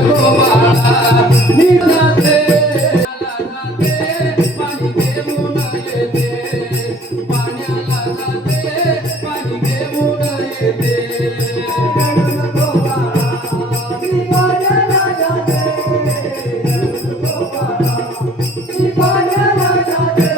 नको बाळा नीट जाते पाणी घेऊन येते पाण्याला जाते पाणी घेऊन येते नको बाळा मी पाण्याला जाते नको बाळा मी पाण्याला जाते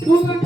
तुला